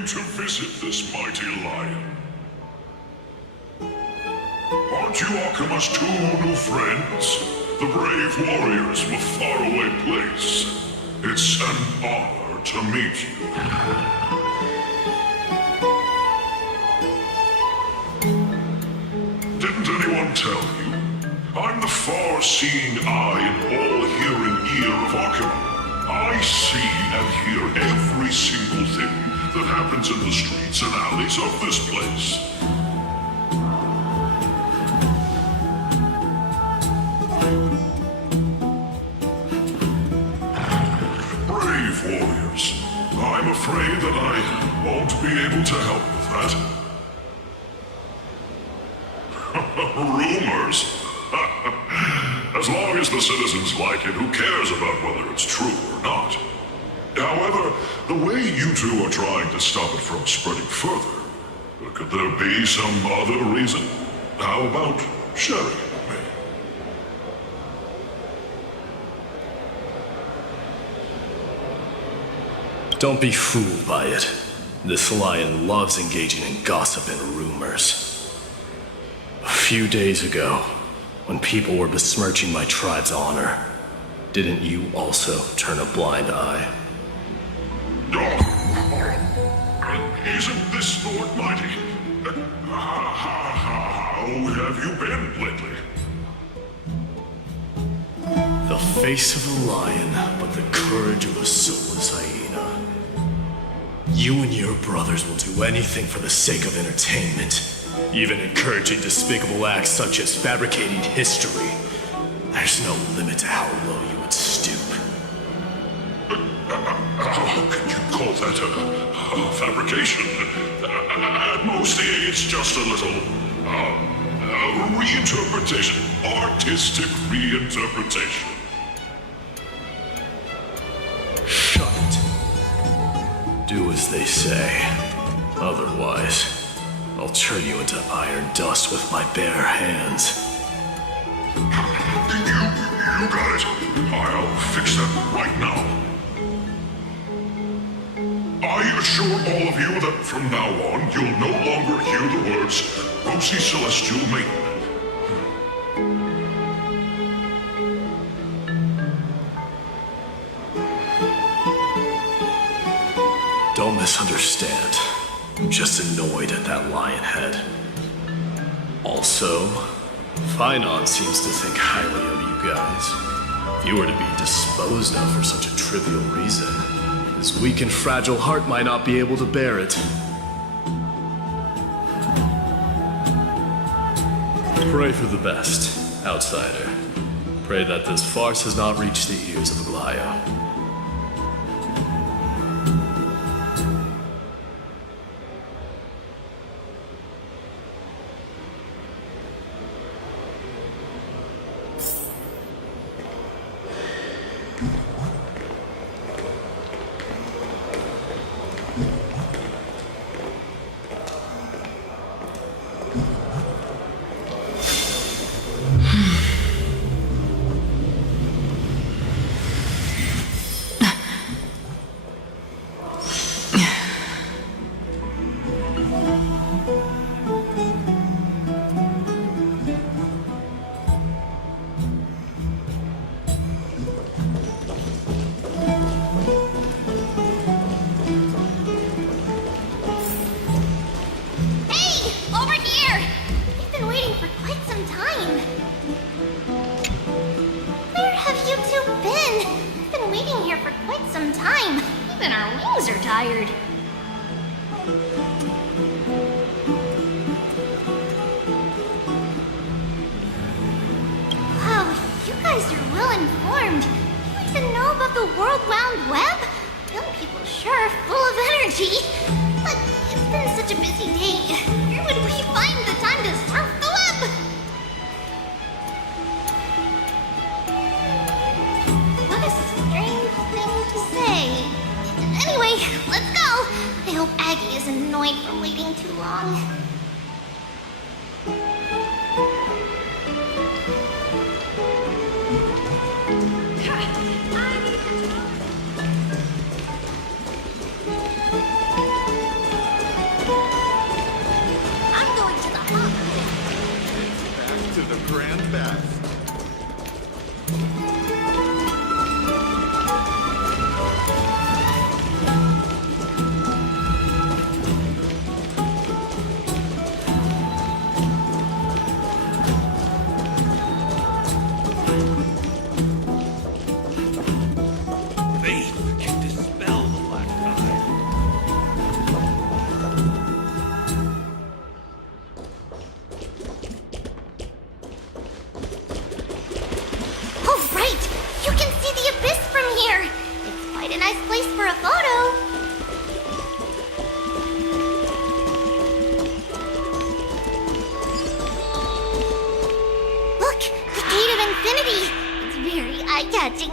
To visit this mighty lion. Aren't you Akima's two new friends? The brave warriors from a faraway place. It's an honor to meet you. Didn't anyone tell you? I'm the far-seeing eye and all-hearing ear of Akima. I see and hear every single thing that happens in the streets and alleys of this place. Brave warriors, I'm afraid that I won't be able to help with that. Rumors? As long as the citizens like it, who cares about whether it's true or not? However, the way you two are trying to stop it from spreading further, could there be some other reason? How about sharing it with me? Don't be fooled by it. This lion loves engaging in gossip and rumors. A few days ago, when people were besmirching my tribe's honor, didn't you also turn a blind eye? Isn't this Lord Mighty? How have you been lately? The face of a lion, but the courage of a soulless hyena. You and your brothers will do anything for the sake of entertainment, even encouraging despicable acts such as fabricating history. There's no limit to how low you would stoop. How can you call that a fabrication? At most, it's just a little reinterpretation, artistic reinterpretation. Shut it. Do as they say. Otherwise, I'll turn you into iron dust with my bare hands. You got it. I'll fix that right now. I assure all of you that from now on, you'll no longer hear the words Rosy Celestial Maiden. Don't misunderstand. I'm just annoyed at that lion head. Also, Phynon seems to think highly of you guys. If you were to be disposed of for such a trivial reason, his weak and fragile heart might not be able to bear it. Pray for the best, outsider. Pray that this farce has not reached the ears of Aglaya.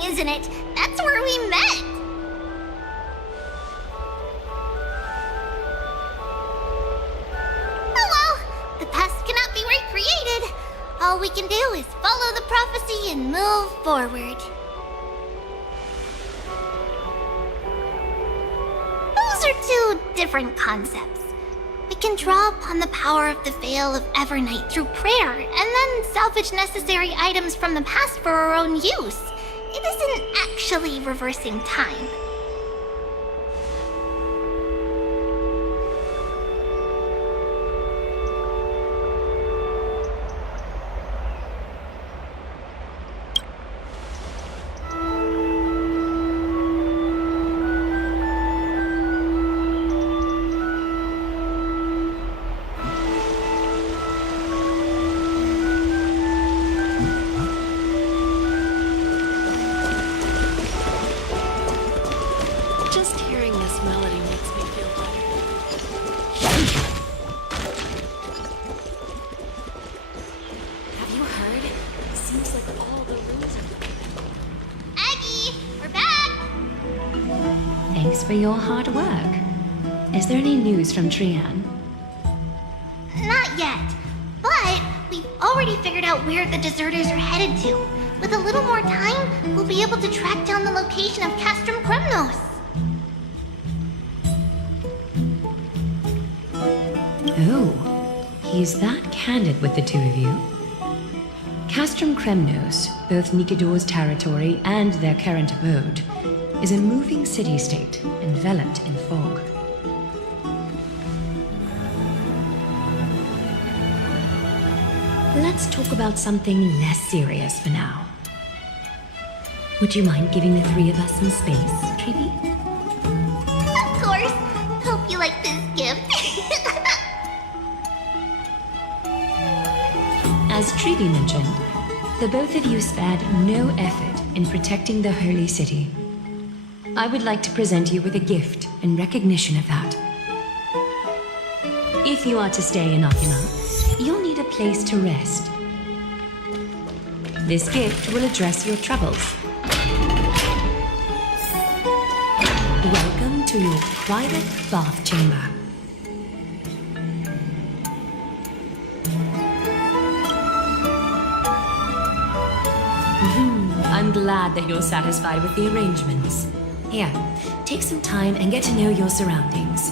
Isn't it? That's where we met! Oh well, the past cannot be recreated. All we can do is follow the prophecy and move forward. Those are two different concepts. We can draw upon the power of the Veil of Evernight through prayer, and then salvage necessary items from the past for our own use. It isn't actually reversing time. For your hard work. Is there any news from Trian? Not yet, but we've already figured out where the deserters are headed to. With a little more time, we'll be able to track down the location of Castrum Kremnos. Oh, he's that candid with the two of you. Castrum Kremnos, both Nikidor's territory and their current abode, is a moving city-state enveloped in fog. let's talk about something less serious for now. Would you mind giving the three of us some space, Treeby? Of course. Hope you like this gift. As Treeby mentioned, the both of you spared no effort in protecting the Holy City. I would like to present you with a gift in recognition of that. If you are to stay in Akima, you'll need a place to rest. This gift will address your troubles. Welcome to your private bath chamber. I'm glad that you're satisfied with the arrangements. Here, take some time and get to know your surroundings.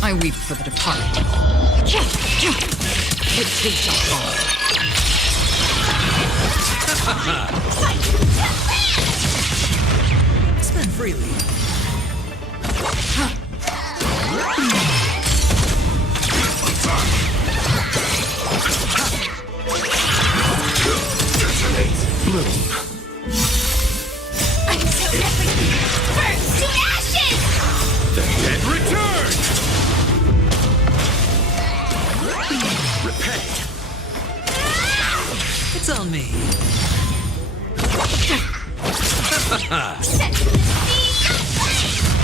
I weep for the departed. It takes a fall. Spend freely. Bloom. I'm so everything burns to ashes! The dead return! Repay. It's on me. Set the sea aflame!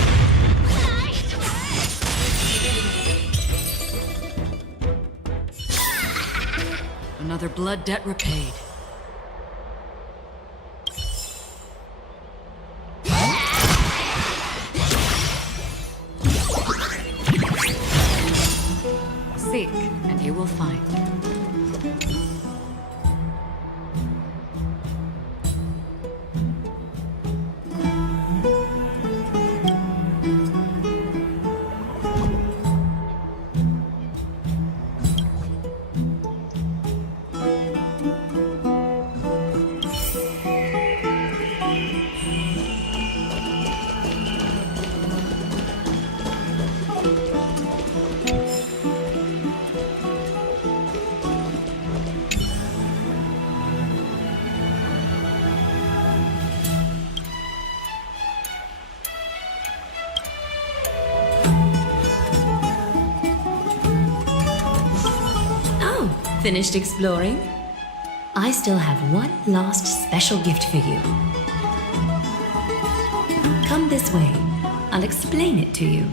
Another blood debt repaid. Seek, and you will find. Finished exploring? I still have one last special gift for you. Come this way. I'll explain it to you.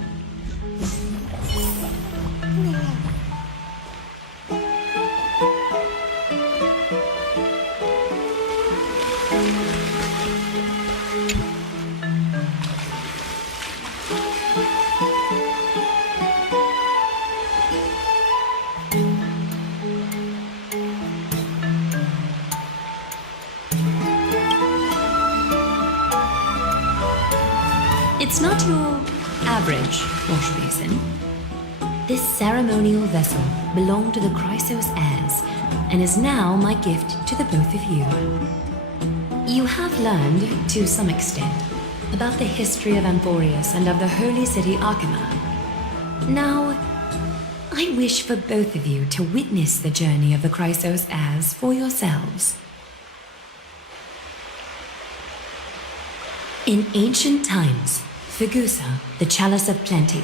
It's not your average wash basin. This ceremonial vessel belonged to the Chrysos heirs and is now my gift to the both of you. You have learned, to some extent, about the history of Amphoreus and of the holy city Archima. Now, I wish for both of you to witness the journey of the Chrysos heirs for yourselves. In ancient times, Fegusa, the chalice of plenty,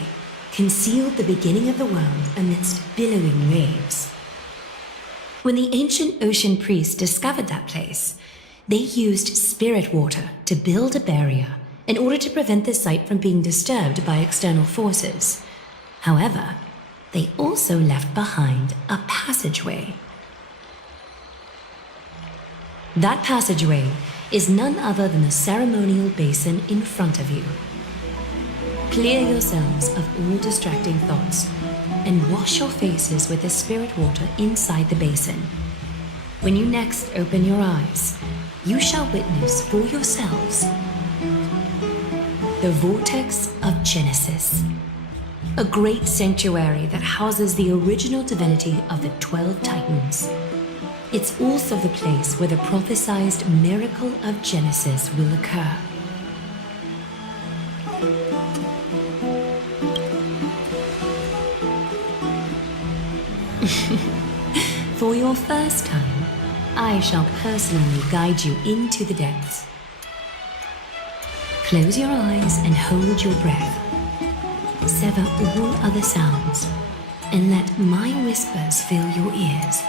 concealed the beginning of the world amidst billowing waves. When the ancient ocean priests discovered that place, they used spirit water to build a barrier in order to prevent the site from being disturbed by external forces. However, they also left behind a passageway. That passageway is none other than the ceremonial basin in front of you. Clear yourselves of all distracting thoughts and wash your faces with the spirit water inside the basin. When you next open your eyes, you shall witness for yourselves the Vortex of Genesis, a great sanctuary that houses the original divinity of the 12 Titans. It's also the place where the prophesized miracle of Genesis will occur. For your first time, I shall personally guide you into the depths. Close your eyes and hold your breath. Sever all other sounds and let my whispers fill your ears.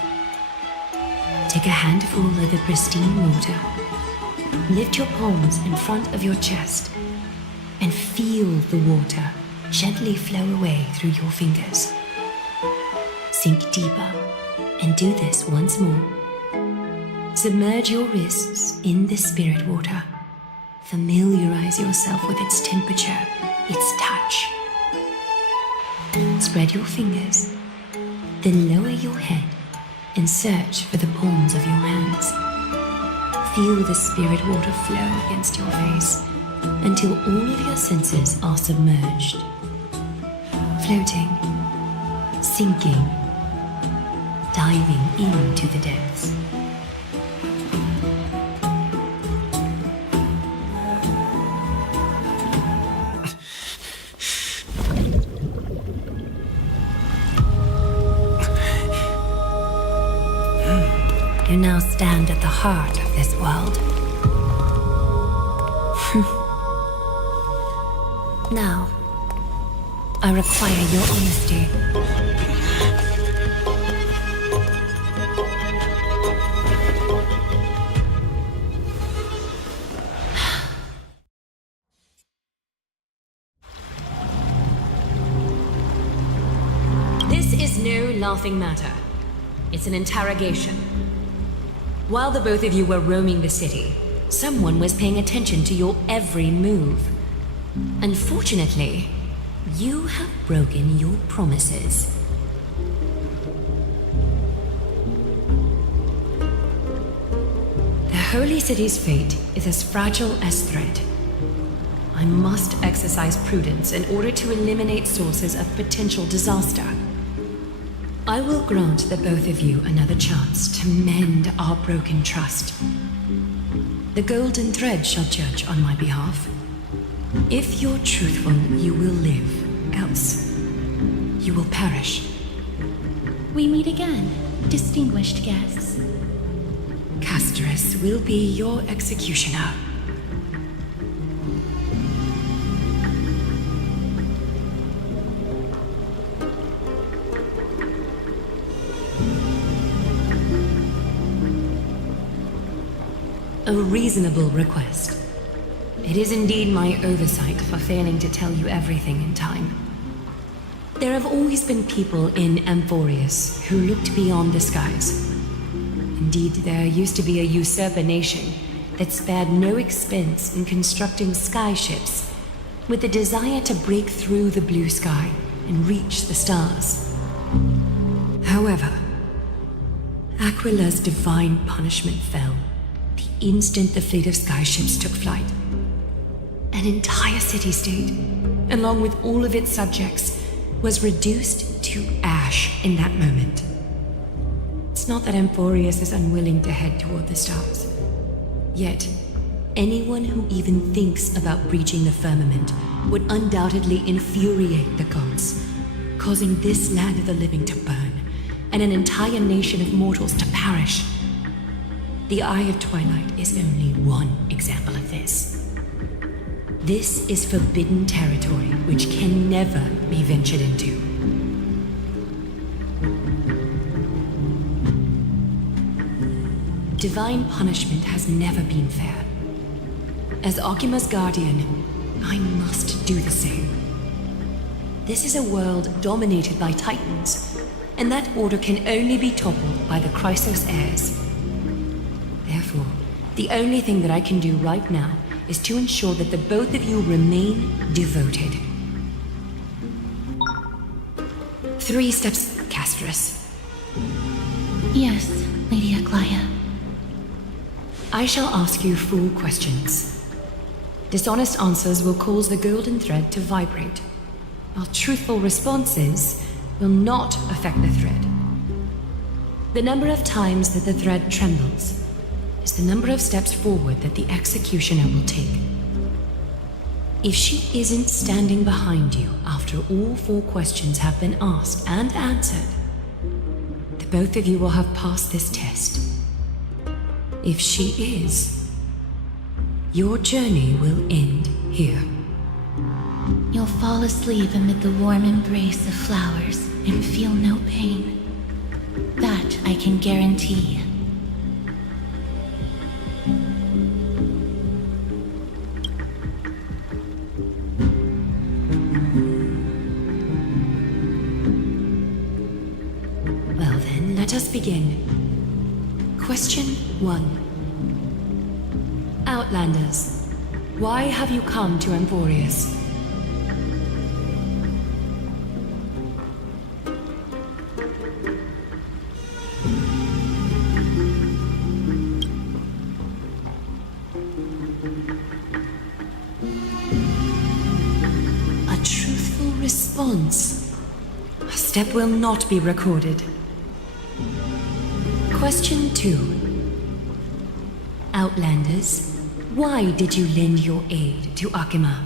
Take a handful of the pristine water. Lift your palms in front of your chest and feel the water gently flow away through your fingers. Sink deeper and do this once more. Submerge your wrists in the spirit water. Familiarize yourself with its temperature, its touch. Spread your fingers, then lower your head and search for the palms of your hands. Feel the spirit water flow against your face until all of your senses are submerged. Floating, sinking, diving into the depths. You now stand at the heart of this world. Now, I require your honesty. This is no laughing matter. It's an interrogation. While the both of you were roaming the city, someone was paying attention to your every move. Unfortunately, you have broken your promises. The Holy City's fate is as fragile as thread. I must exercise prudence in order to eliminate sources of potential disaster. I will grant the both of you another chance to mend our broken trust. The golden thread shall judge on my behalf. If you're truthful, you will live. Else, you will perish. We meet again, distinguished guests. Castorus will be your executioner. A reasonable request. It is indeed my oversight for failing to tell you everything in time. There have always been people in Amphoreus who looked beyond the skies. Indeed, there used to be a usurper nation that spared no expense in constructing skyships with the desire to break through the blue sky and reach the stars. However, Aquila's divine punishment fell the instant the fleet of skyships took flight. An entire city-state, along with all of its subjects, was reduced to ash in that moment. It's not that Amphoreus is unwilling to head toward the stars. Yet, anyone who even thinks about breaching the firmament would undoubtedly infuriate the gods, causing this land of the living to burn, and an entire nation of mortals to perish. The Eye of Twilight is only one example of this. This is forbidden territory which can never be ventured into. Divine punishment has never been fair. As Okima's guardian, I must do the same. This is a world dominated by Titans, and that order can only be toppled by the Chrysos heirs. Therefore, the only thing that I can do right now is to ensure that the both of you remain devoted. 3 steps, Castrus. Yes, Lady Aglaya. I shall ask you 4 questions. Dishonest answers will cause the golden thread to vibrate, while truthful responses will not affect the thread. The number of times that the thread trembles is the number of steps forward that the executioner will take. If she isn't standing behind you after all 4 questions have been asked and answered, the both of you will have passed this test. If she is, your journey will end here. You'll fall asleep amid the warm embrace of flowers and feel no pain. That I can guarantee. Well then, let us begin. Question 1. Outlanders, why have you come to Amphoreus? A truthful response. A step will not be recorded. Question 2. Outlanders, why did you lend your aid to Akima?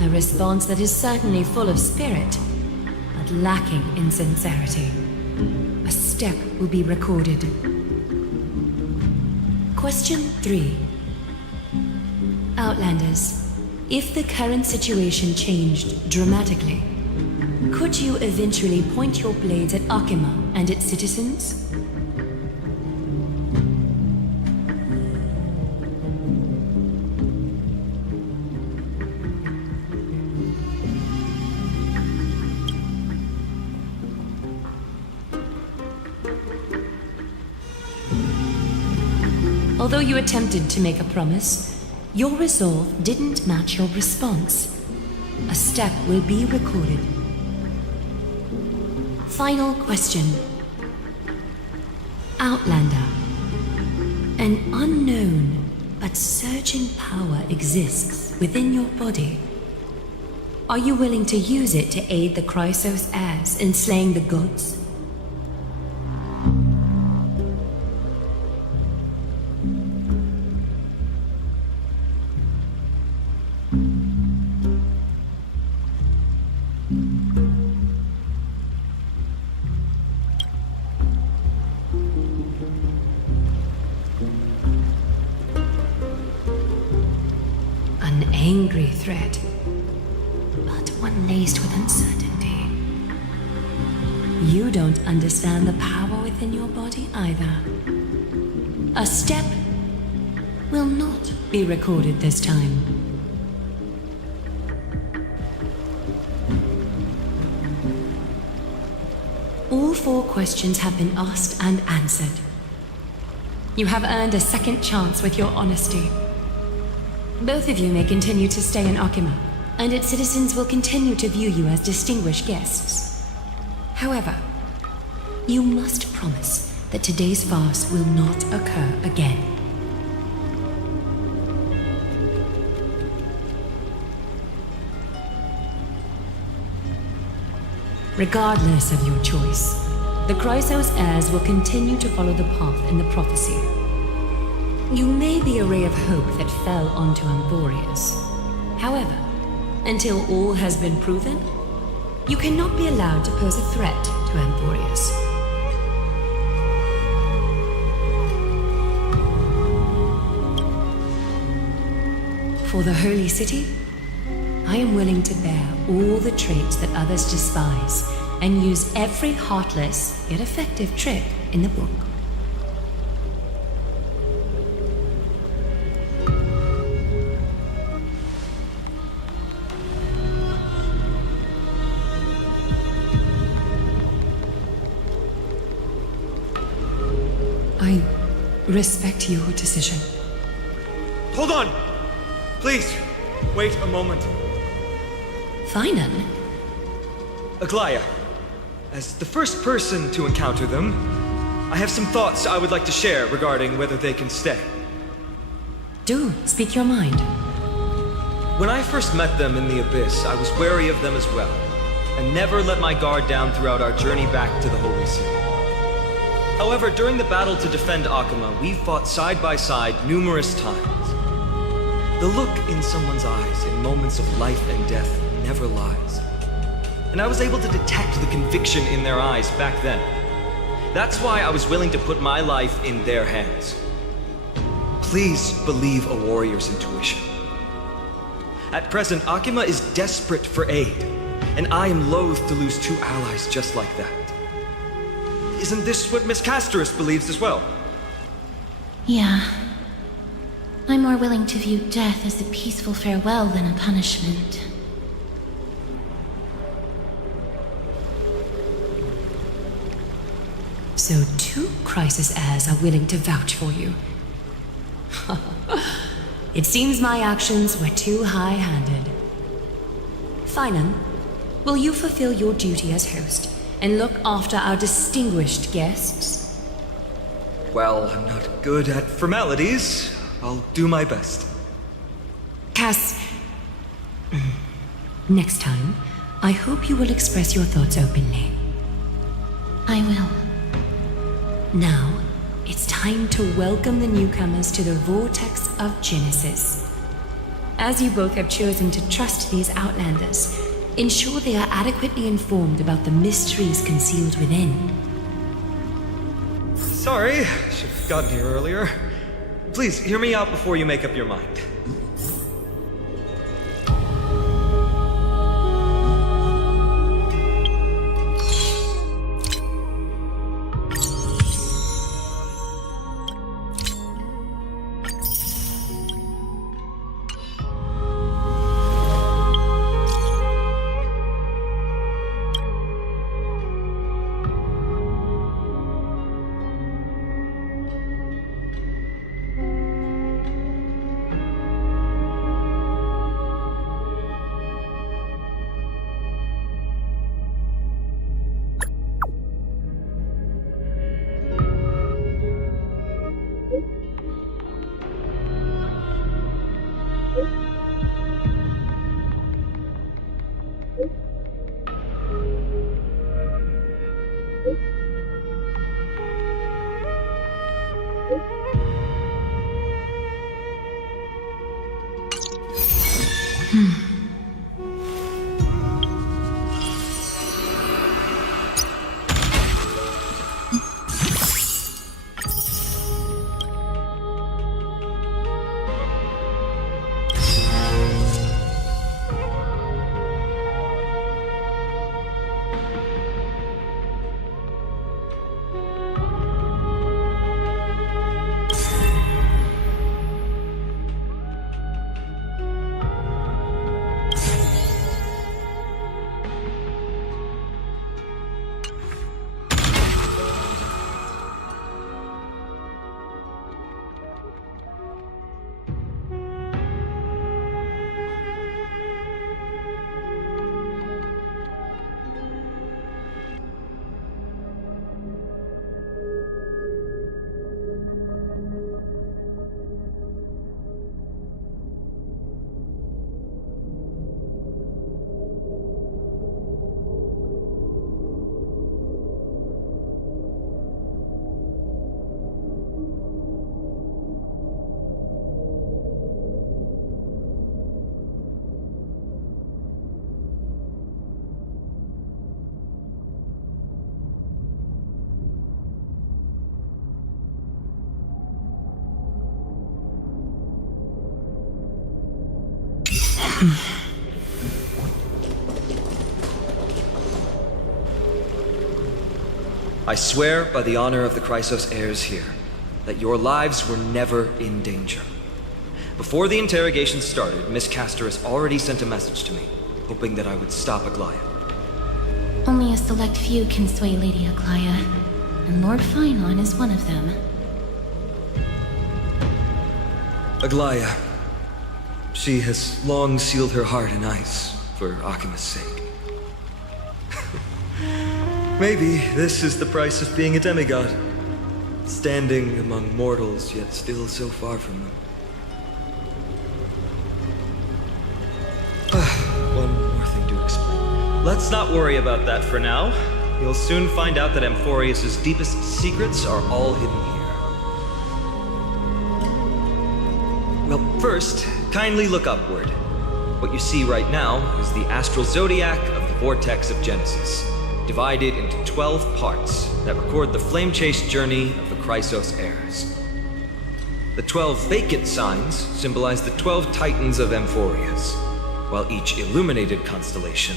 A response that is certainly full of spirit, but lacking in sincerity. A step will be recorded. Question 3. Outlanders, if the current situation changed dramatically, could you eventually point your blades at Akima and its citizens? Although you attempted to make a promise, your resolve didn't match your response. A step will be recorded. Final question. Outlander. An unknown but surging power exists within your body. Are you willing to use it to aid the Chrysos heirs in slaying the gods? angry threat, but one laced with uncertainty. You don't understand the power within your body either. A step will not be recorded this time. All 4 questions have been asked and answered. You have earned a second chance with your honesty. Both of you may continue to stay in Akima, and its citizens will continue to view you as distinguished guests. However, you must promise that today's farce will not occur again. Regardless of your choice, the Chrysos heirs will continue to follow the path in the prophecy. You may be a ray of hope that fell onto Amphoreus. However, until all has been proven, you cannot be allowed to pose a threat to Amphoreus. For the Holy City, I am willing to bear all the traits that others despise and use every heartless yet effective trick in the book. I respect your decision. Hold on! Please, wait a moment. Finan? Aglaya, as the first person to encounter them, I have some thoughts I would like to share regarding whether they can stay. Do speak your mind. When I first met them in the Abyss, I was wary of them as well, and never let my guard down throughout our journey back to the Holy City. However, during the battle to defend Akima, we fought side by side numerous times. The look in someone's eyes in moments of life and death never lies. And I was able to detect the conviction in their eyes back then. That's why I was willing to put my life in their hands. Please believe a warrior's intuition. At present, Akima is desperate for aid, and I am loath to lose 2 allies just like that. Isn't this what Miss Casterus believes as well? Yeah. I'm more willing to view death as a peaceful farewell than a punishment. So 2 Chrysos heirs are willing to vouch for you. It seems my actions were too high-handed. Finan, will you fulfill your duty as host and look after our distinguished guests? Well, I'm not good at formalities. I'll do my best. Cass, next time, I hope you will express your thoughts openly. I will. Now, it's time to welcome the newcomers to the Vortex of Genesis. As you both have chosen to trust these Outlanders, ensure they are adequately informed about the mysteries concealed within. Sorry, should have gotten here earlier. Please, hear me out before you make up your mind. I swear by the honor of the Chrysos heirs here that your lives were never in danger. Before the interrogation started, Miss Castor has already sent a message to me, hoping that I would stop Aglaya. Only a select few can sway Lady Aglaya, and Lord Finon is one of them. Aglaya. She has long sealed her heart in ice for Akima's sake. Maybe this is the price of being a demigod. Standing among mortals, yet still so far from them. One more thing to explain. Let's not worry about that for now. You'll soon find out that Amphoreus' deepest secrets are all hidden here. Well, first, kindly look upward. What you see right now is the astral zodiac of the vortex of Genesis, divided into 12 parts that record the flame-chased journey of the Chrysos heirs. The 12 vacant signs symbolize the 12 titans of Amphoreus, while each illuminated constellation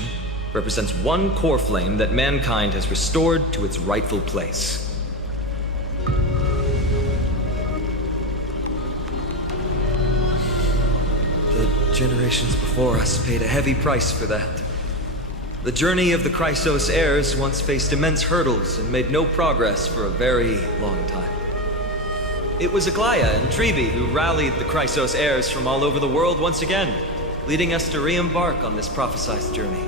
represents one core flame that mankind has restored to its rightful place. The generations before us paid a heavy price for that. The journey of the Chrysos heirs once faced immense hurdles and made no progress for a very long time. It was Aglaya and Treeby who rallied the Chrysos heirs from all over the world once again, leading us to re-embark on this prophesized journey.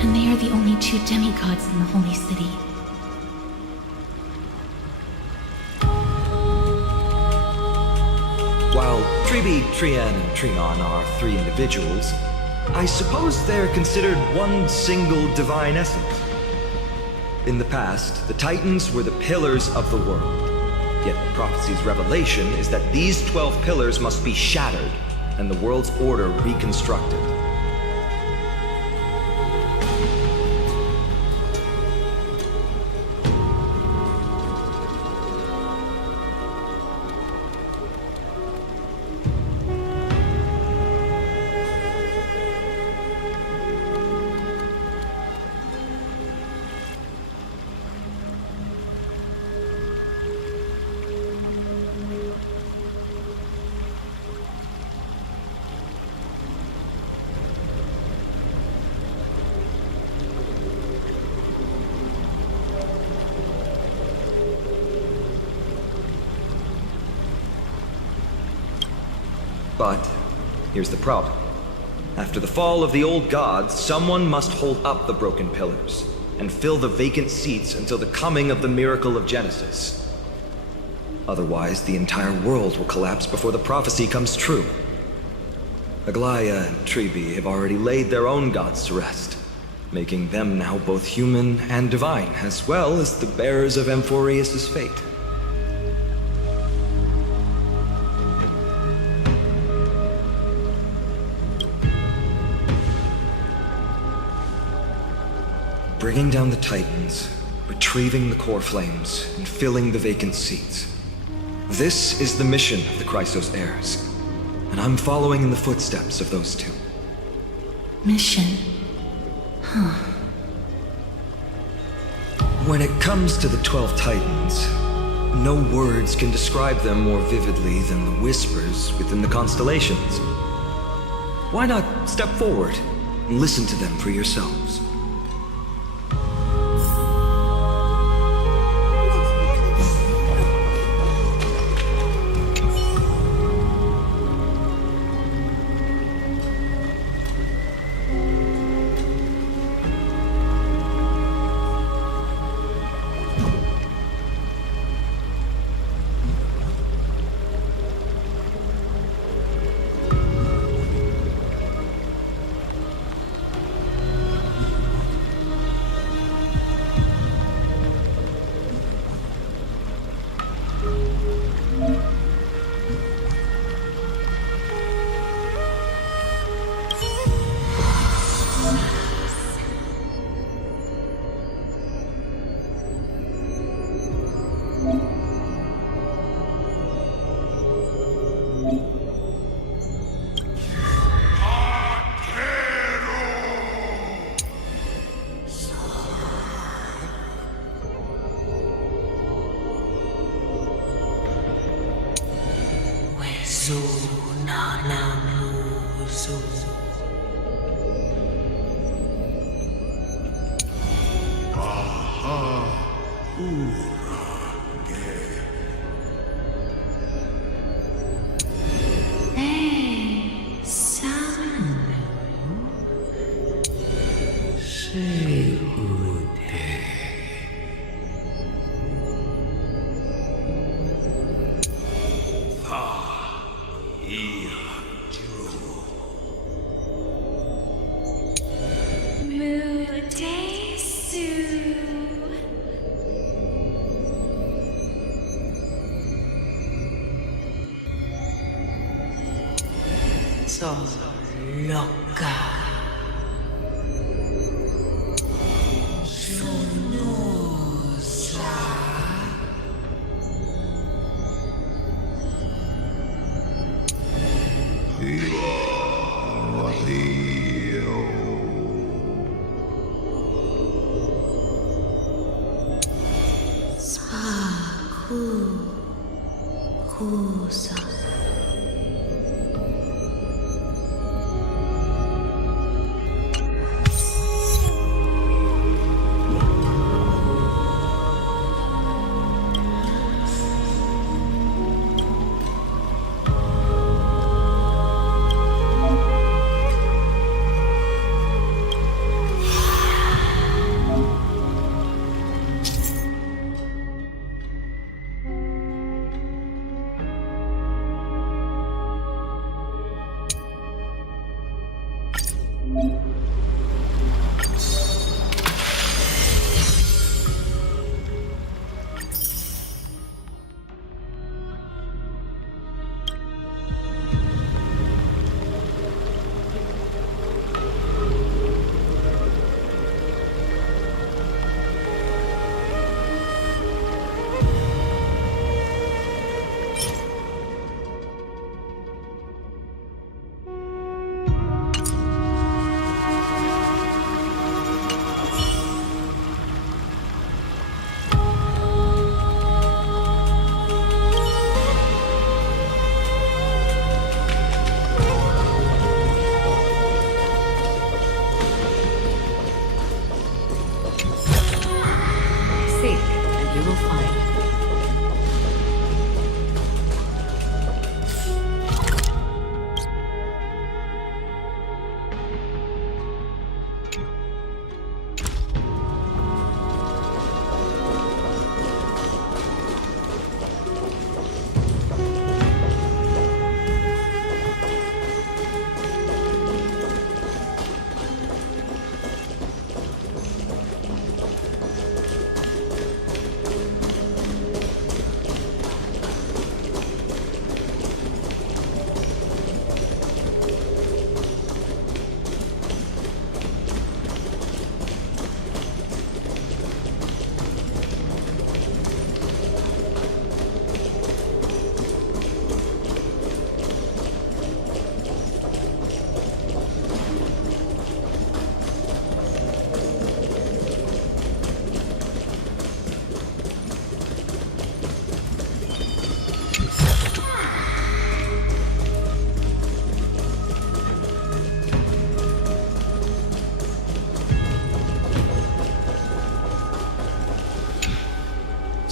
And they are the only two demigods in the Holy City. While Treeby, Trian, and Trion are 3 individuals, I suppose they're considered one single divine essence. In the past, the Titans were the pillars of the world. Yet the prophecy's revelation is that these 12 pillars must be shattered and the world's order reconstructed. But here's the problem. After the fall of the old gods, someone must hold up the broken pillars and fill the vacant seats until the coming of the miracle of Genesis. Otherwise, the entire world will collapse before the prophecy comes true. Aglaya and Treeby have already laid their own gods to rest, making them now both human and divine, as well as the bearers of Amphoreus' fate. Bringing down the Titans, retrieving the core flames, and filling the vacant seats. This is the mission of the Chrysos heirs, and I'm following in the footsteps of those two. Mission. When it comes to the 12 Titans, no words can describe them more vividly than the whispers within the constellations. Why not step forward and listen to them for yourselves?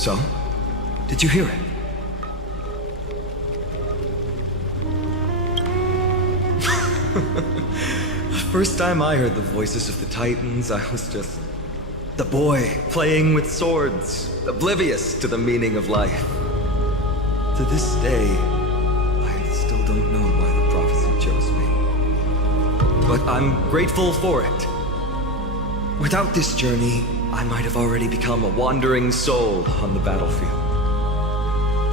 So? Did you hear it? The first time I heard the voices of the Titans, I was just the boy playing with swords, oblivious to the meaning of life. To this day, I still don't know why the prophecy chose me. But I'm grateful for it. Without this journey, I might have already become a wandering soul on the battlefield.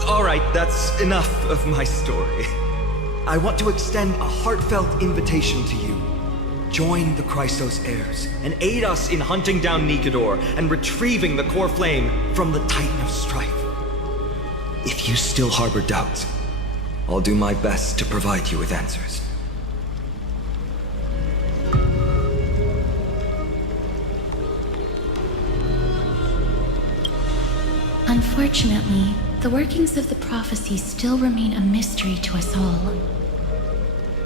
All right, that's enough of my story. I want to extend a heartfelt invitation to you. Join the Christos heirs and aid us in hunting down Nikedor and retrieving the core flame from the Titan of Strife. If you still harbor doubts, I'll do my best to provide you with answers. Unfortunately, the workings of the prophecy still remain a mystery to us all.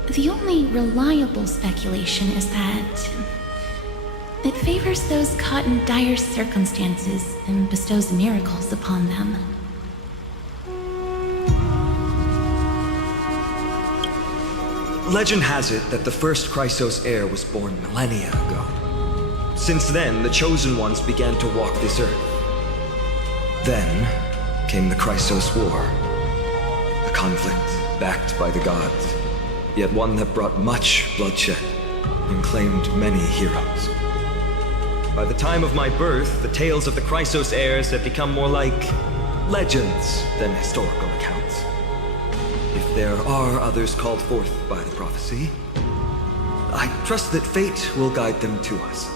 The only reliable speculation is that it favors those caught in dire circumstances and bestows miracles upon them. Legend has it that the first Chrysos heir was born millennia ago. Since then, the Chosen Ones began to walk this earth. Then came the Chrysos War. A conflict backed by the gods, yet one that brought much bloodshed and claimed many heroes. By the time of my birth, the tales of the Chrysos heirs had become more like legends than historical accounts. If there are others called forth by the prophecy, I trust that fate will guide them to us.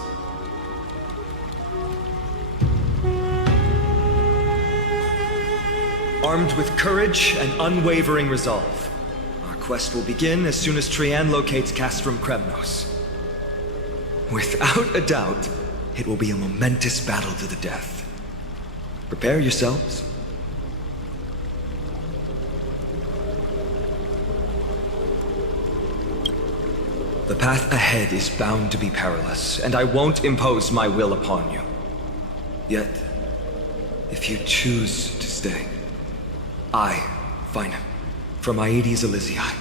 Armed with courage and unwavering resolve, our quest will begin as soon as Trian locates Castrum Kremnos. Without a doubt, it will be a momentous battle to the death. Prepare yourselves. The path ahead is bound to be perilous, and I won't impose my will upon you. Yet, if you choose to stay, I, Finam, from Aedes Elysiae,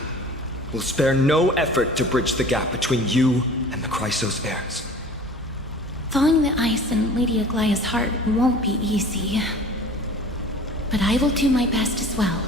will spare no effort to bridge the gap between you and the Chrysos heirs. Thawing the ice in Lady Aglaya's heart won't be easy. But I will do my best as well.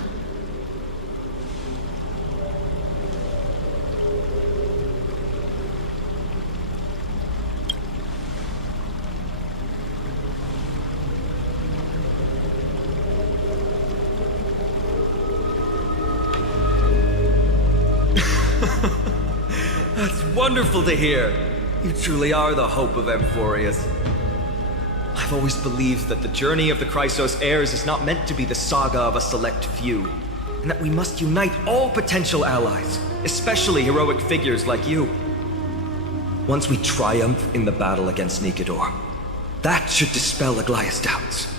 That's wonderful to hear. You truly are the hope of Amphoreus. I've always believed that the journey of the Chrysos heirs is not meant to be the saga of a select few, and that we must unite all potential allies, especially heroic figures like you. Once we triumph in the battle against Nikedor, that should dispel Aglaya's doubts.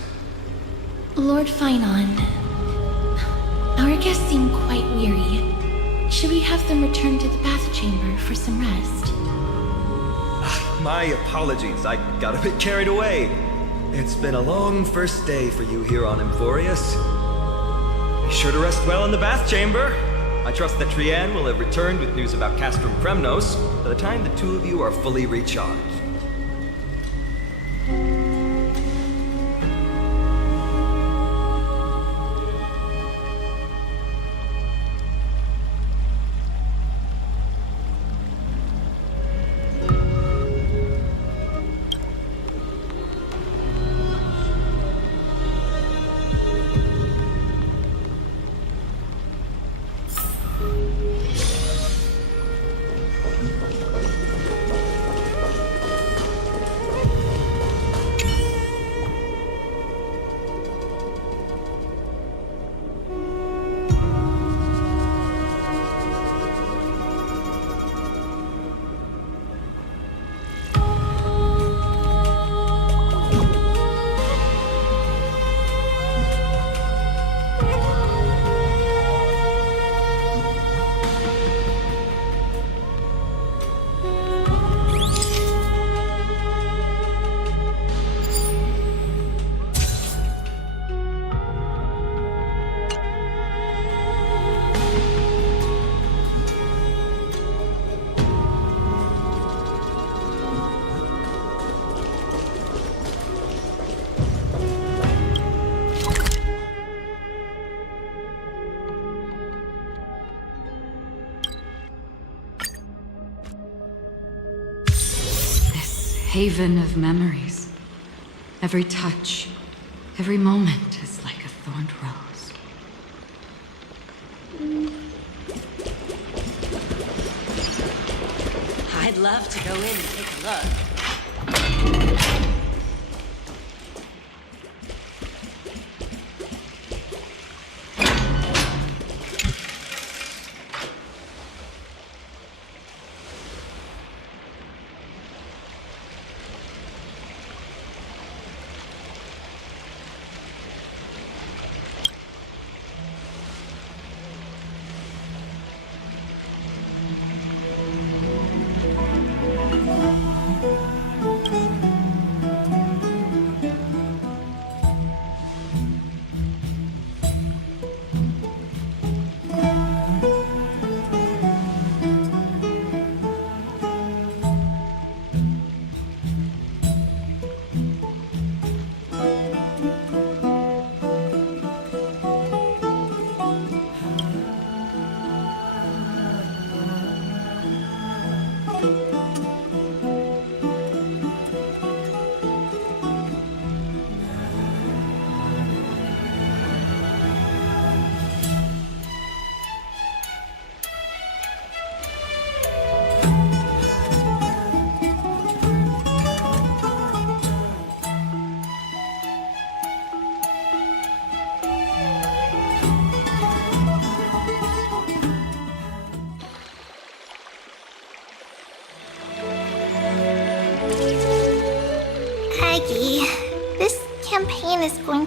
Lord Finon, our guests seem quite weary. Should we have them return to the bath chamber for some rest? My apologies, I got a bit carried away. It's been a long first day for you here on Amphoreus. Be sure to rest well in the bath chamber. I trust that Trian will have returned with news about Castrum Kremnos by the time the two of you are fully recharged. Haven of memories. Every touch, every moment is like a thorned rose. I'd love to go in and take a look.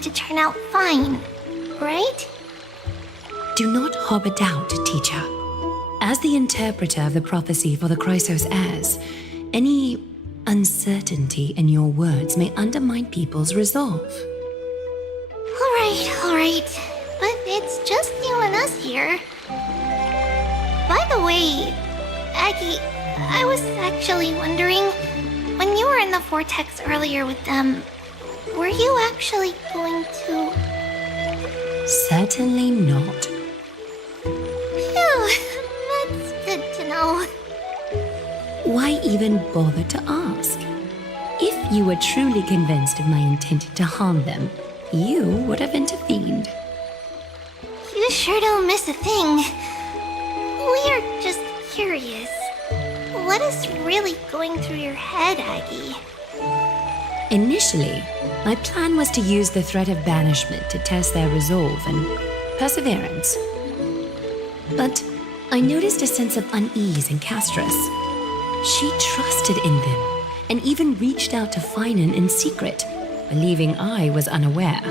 to turn out fine, right? Do not harbor doubt, teacher. As the interpreter of the prophecy for the Chrysos heirs, any uncertainty in your words may undermine people's resolve. Alright. But it's just you and us here. By the way, Aggie, I was actually wondering, when you were in the vortex earlier with them, were you actually going to... Certainly not. Phew, that's good to know. Why even bother to ask? If you were truly convinced of my intent to harm them, you would have intervened. You sure don't miss a thing. We are just curious. What is really going through your head, Aggie? Initially, my plan was to use the threat of banishment to test their resolve and perseverance. But I noticed a sense of unease in Castris. She trusted in them and even reached out to Finan in secret, believing I was unaware.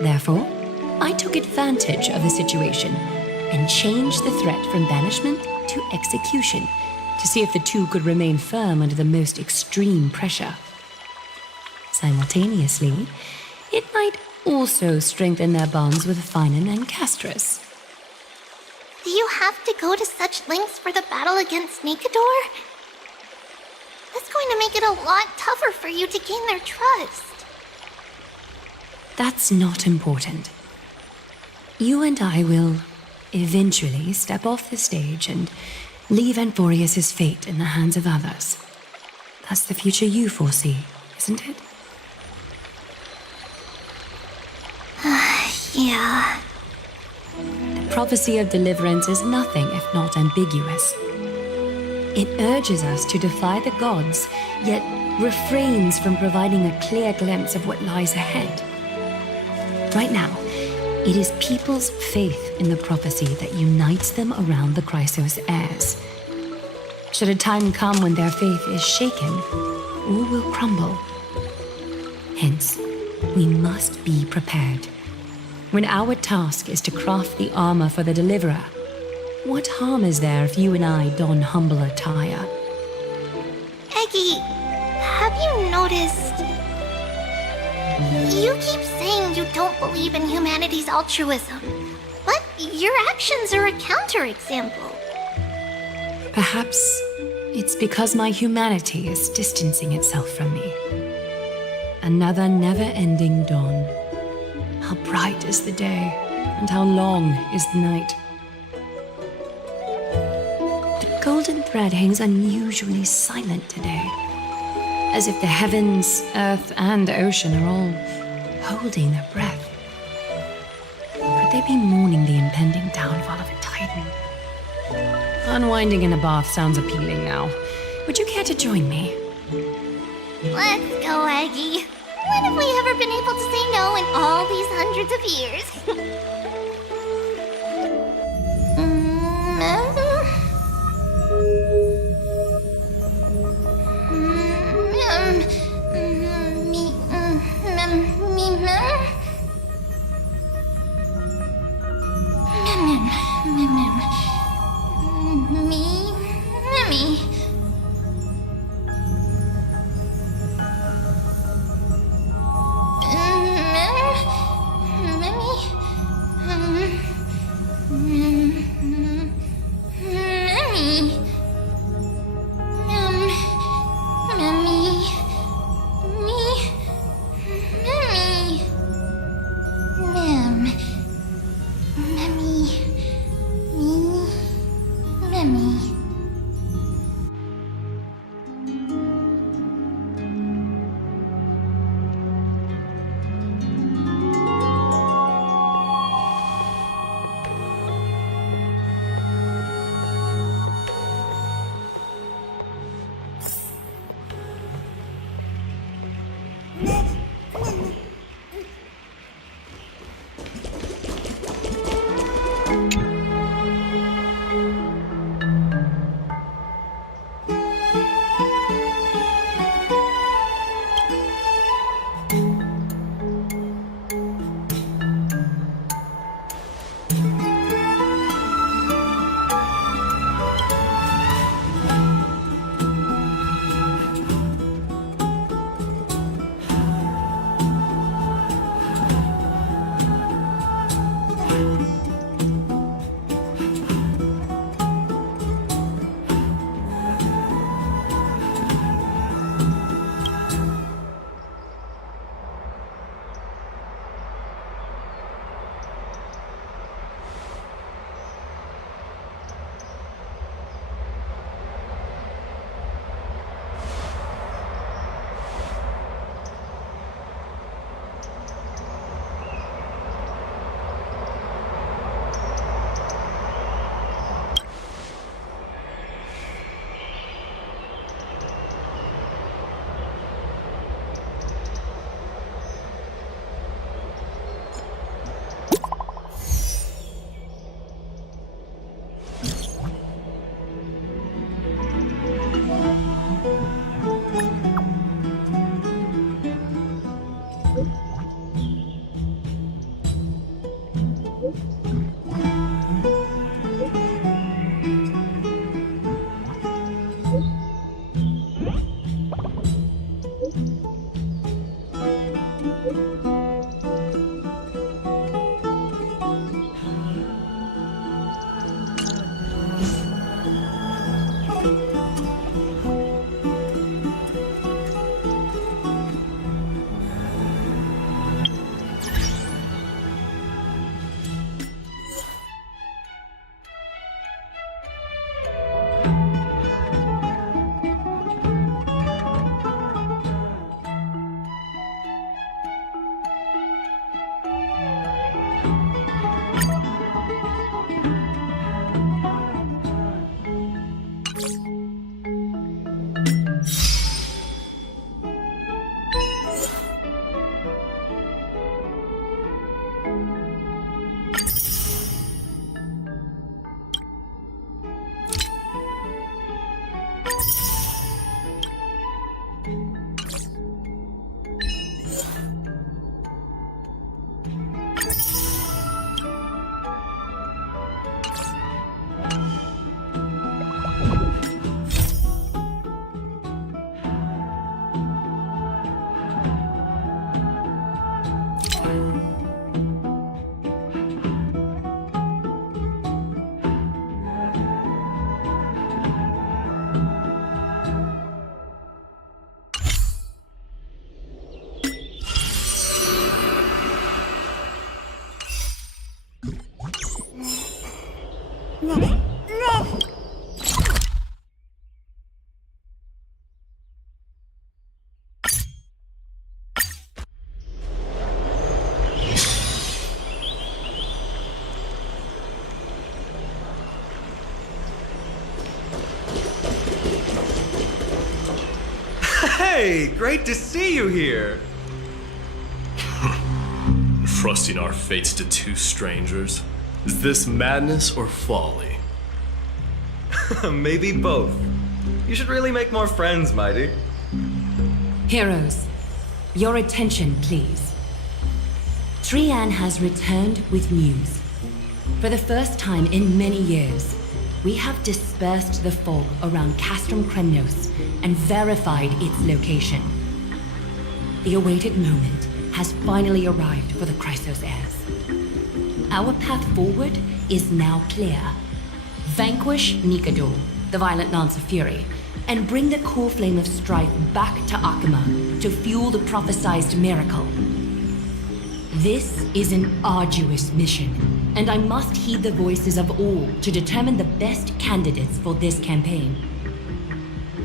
Therefore, I took advantage of the situation and changed the threat from banishment to execution to see if the two could remain firm under the most extreme pressure. Simultaneously, it might also strengthen their bonds with Finan and Castris. Do you have to go to such lengths for the battle against Nikador? That's going to make it a lot tougher for you to gain their trust. That's not important. You and I will eventually step off the stage and leave Amphoreus' fate in the hands of others. That's the future you foresee, isn't it? Yeah. The prophecy of deliverance is nothing if not ambiguous. It urges us to defy the gods, yet refrains from providing a clear glimpse of what lies ahead. Right now, it is people's faith in the prophecy that unites them around the Chrysos heirs. Should a time come when their faith is shaken, all will crumble. Hence, we must be prepared. When our task is to craft the armor for the deliverer, what harm is there if you and I don humble attire? Eggie, have you noticed? You keep saying you don't believe in humanity's altruism, but your actions are a counterexample. Perhaps it's because my humanity is distancing itself from me. Another never-ending dawn. How bright is the day, and how long is the night. The golden thread hangs unusually silent today, as if the heavens, earth, and ocean are all holding their breath. Could they be mourning the impending downfall of a titan? Unwinding in a bath sounds appealing now. Would you care to join me? Let's go, Aggie. When have we ever been able to say no in all these hundreds of years? Hey, great to see you here. Trusting our fates to two strangers? Is this madness or folly? Maybe both. You should really make more friends, Mighty. Heroes, your attention, please. Trian has returned with news. For the first time in many years, we have dispersed the fog around Castrum Kremnos and verified its location. The awaited moment has finally arrived for the Chrysos heirs. Our path forward is now clear. Vanquish Nikador, the Violent Lance of Fury, and bring the core flame of strife back to Akama to fuel the prophesized miracle. This is an arduous mission, and I must heed the voices of all to determine the best candidates for this campaign.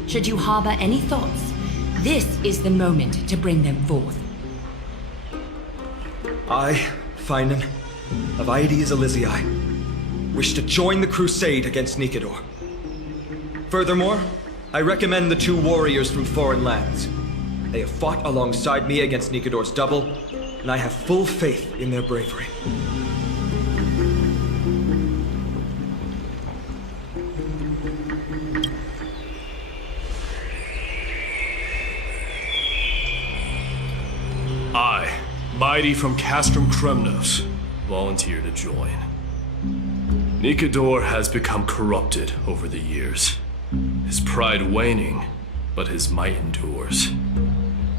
Should you harbor any thoughts, this is the moment to bring them forth. I, Finan, of Aedes Elysiae, wish to join the crusade against Nikador. Furthermore, I recommend the two warriors from foreign lands. They have fought alongside me against Nikador's double, and I have full faith in their bravery. I, Mighty from Castrum Kremnos, volunteer to join. Nikador has become corrupted over the years. His pride waning, but his might endures.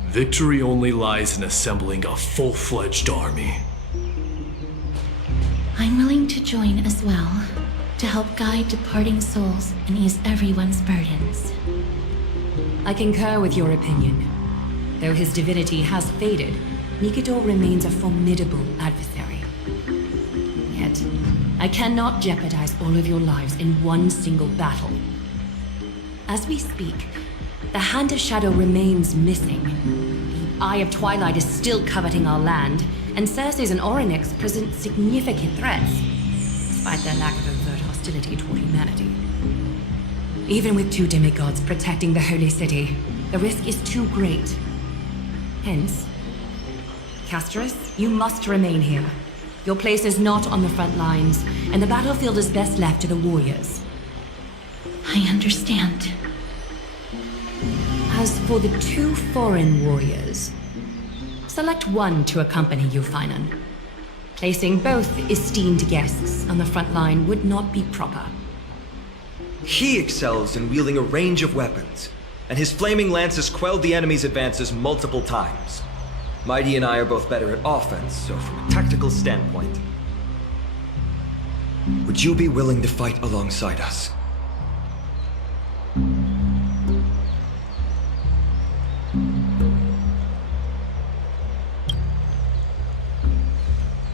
Victory only lies in assembling a full-fledged army. I'm I'm willing to join as well, to help guide departing souls and ease everyone's burdens. I concur with your opinion. Though his divinity has faded, Nikador remains a formidable adversary. Yet, I cannot jeopardize all of your lives in one single battle. As we speak, the Hand of Shadow remains missing. The Eye of Twilight is still coveting our land, and Circes and Orynyx present significant threats, despite their lack of overt hostility toward humanity. Even with two demigods protecting the Holy City, the risk is too great. Hence, Casterus, you must remain here. Your place is not on the front lines, and the battlefield is best left to the warriors. I understand. As for the two foreign warriors, select one to accompany you, Finan. Placing both esteemed guests on the front line would not be proper. He excels in wielding a range of weapons, and his flaming lances quelled the enemy's advances multiple times. Mighty and I are both better at offense, so from a tactical standpoint, would you be willing to fight alongside us?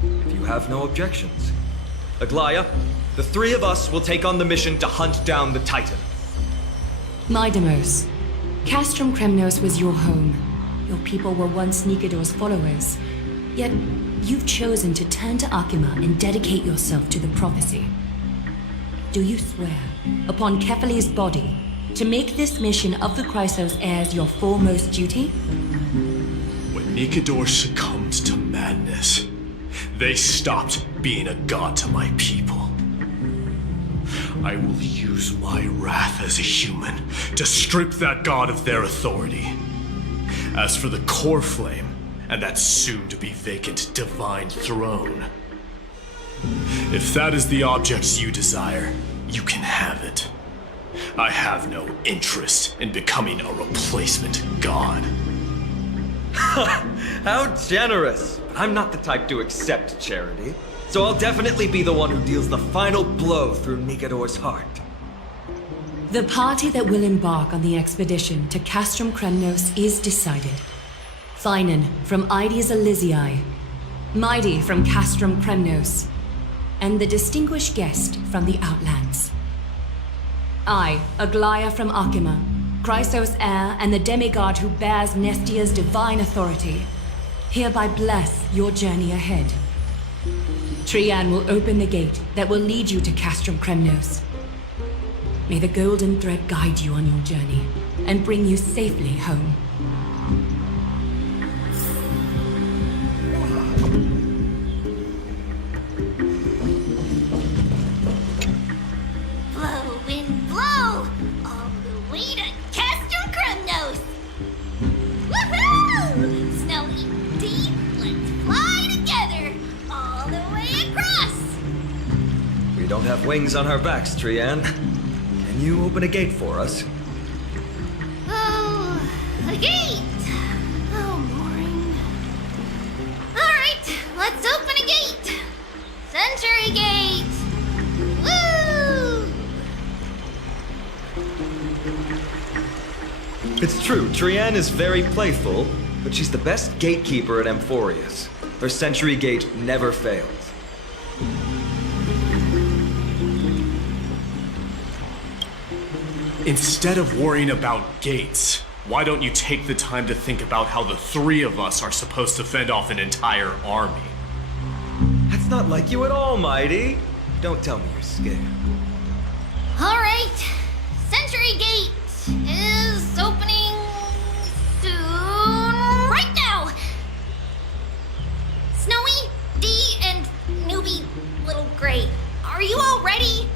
If you have no objections. Aglaya, the three of us will take on the mission to hunt down the Titan. Mydamos, Castrum Kremnos was your home. Your people were once Nikador's followers. Yet, you've chosen to turn to Akima and dedicate yourself to the prophecy. Do you swear, upon Kefali's body, to make this mission of the Chrysos heirs your foremost duty? When Nikador succumbed to madness, they stopped being a god to my people. I will use my wrath as a human to strip that god of their authority. As for the core flame and that soon-to-be vacant divine throne, if that is the object you desire, you can have it. I have no interest in becoming a replacement god. How generous! I'm not the type to accept charity, so I'll definitely be the one who deals the final blow through Nikador's heart. The party that will embark on the expedition to Castrum Kremnos is decided. Finan from Ides Elysiae, Mighty from Castrum Kremnos, and the distinguished guest from the Outlands. I, Aglaya from Akima, Chrysos heir and the demigod who bears Nestia's divine authority, hereby bless your journey ahead. Trian will open the gate that will lead you to Castrum Kremnos. May the golden thread guide you on your journey and bring you safely home. Blow, wind, blow! All the way to Castrum Kremnos! Woohoo! Snowy, deep, let's fly together! All the way across! We don't have wings on our backs, Trian. Can you open a gate for us? Oh, a gate! Oh, boring. Alright, let's open a gate! Century Gate! Woo! It's true, Trian is very playful, but she's the best gatekeeper at Amphoreus. Her Century Gate never fails. Instead of worrying about gates, why don't you take the time to think about how the three of us are supposed to fend off an entire army? That's not like you at all, Mighty. Don't tell me you're scared. Alright, Century Gate is opening soon. Right now! Snowy, Dee, and Newbie Little Gray, are you all ready?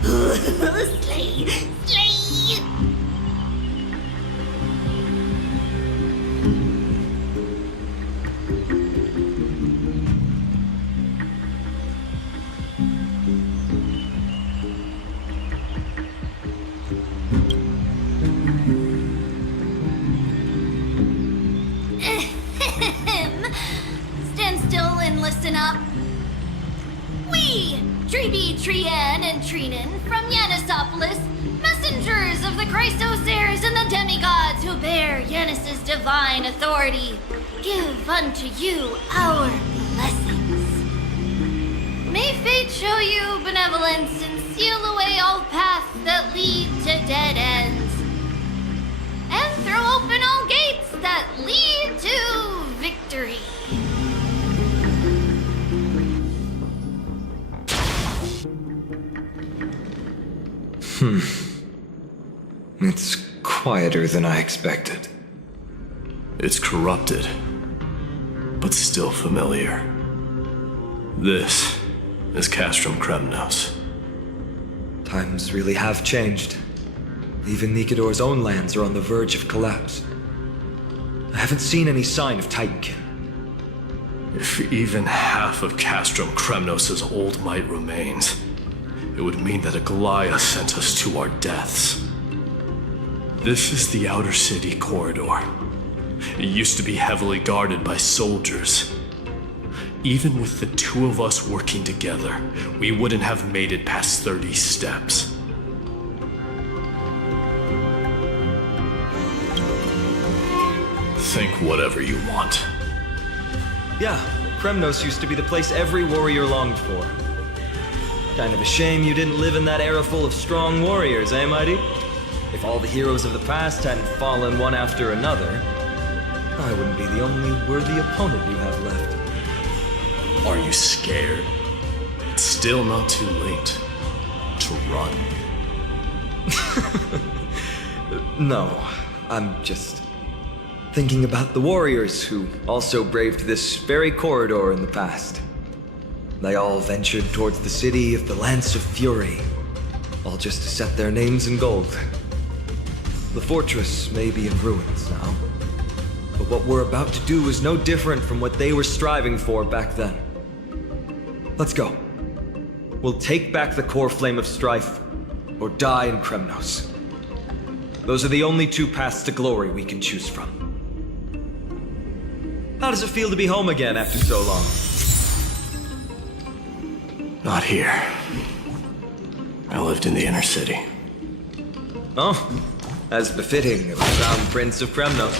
Slay! Slay! up. We, Treeby, Trian, and Trinan from Yanisopolis, messengers of the Chrysosaurs and the demigods who bear Yanis's divine authority, give unto you our blessings. May fate show you benevolence and seal away all paths that lead to dead ends, and throw open all gates that lead to victory. It's quieter than I expected. It's corrupted, but still familiar. This is Castrum Kremnos. Times really have changed. Even Nikador's own lands are on the verge of collapse. I haven't seen any sign of Titankin. If even half of Castrum Kremnos' old might remains, it would mean that Aglaya sent us to our deaths. This is the Outer City corridor. It used to be heavily guarded by soldiers. Even with the two of us working together, we wouldn't have made it past 30 steps. Think whatever you want. Yeah, Kremnos used to be the place every warrior longed for. Kind of a shame you didn't live in that era full of strong warriors, eh, Mighty? If all the heroes of the past hadn't fallen one after another, I wouldn't be the only worthy opponent you have left. Are you scared? It's still not too late to run. No, I'm just thinking about the warriors who also braved this very corridor in the past. They all ventured towards the city of the Lance of Fury, all just to set their names in gold. The fortress may be in ruins now, but what we're about to do is no different from what they were striving for back then. Let's go. We'll take back the core flame of strife, or die in Kremnos. Those are the only two paths to glory we can choose from. How does it feel to be home again after so long? Not here. I lived in the inner city. Oh, as befitting of the Crown Prince of Kremnos.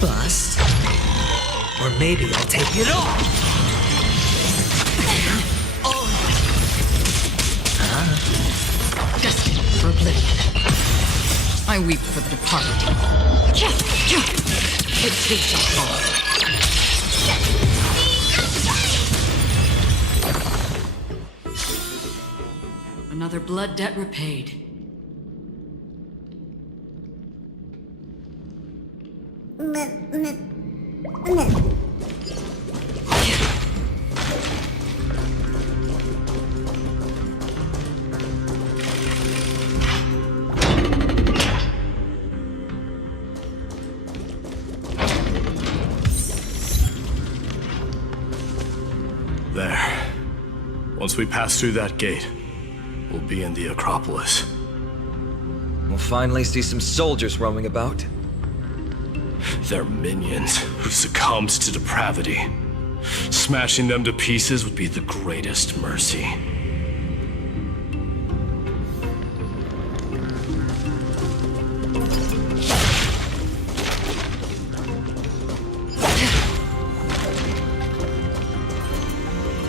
Bust. Or maybe I'll take it all. Destined for oblivion. I weep for the departed. It takes us all. Another blood debt repaid. There. Once we pass through that gate, we'll be in the Acropolis. We'll finally see some soldiers roaming about. They're minions who succumbed to depravity. Smashing them to pieces would be the greatest mercy.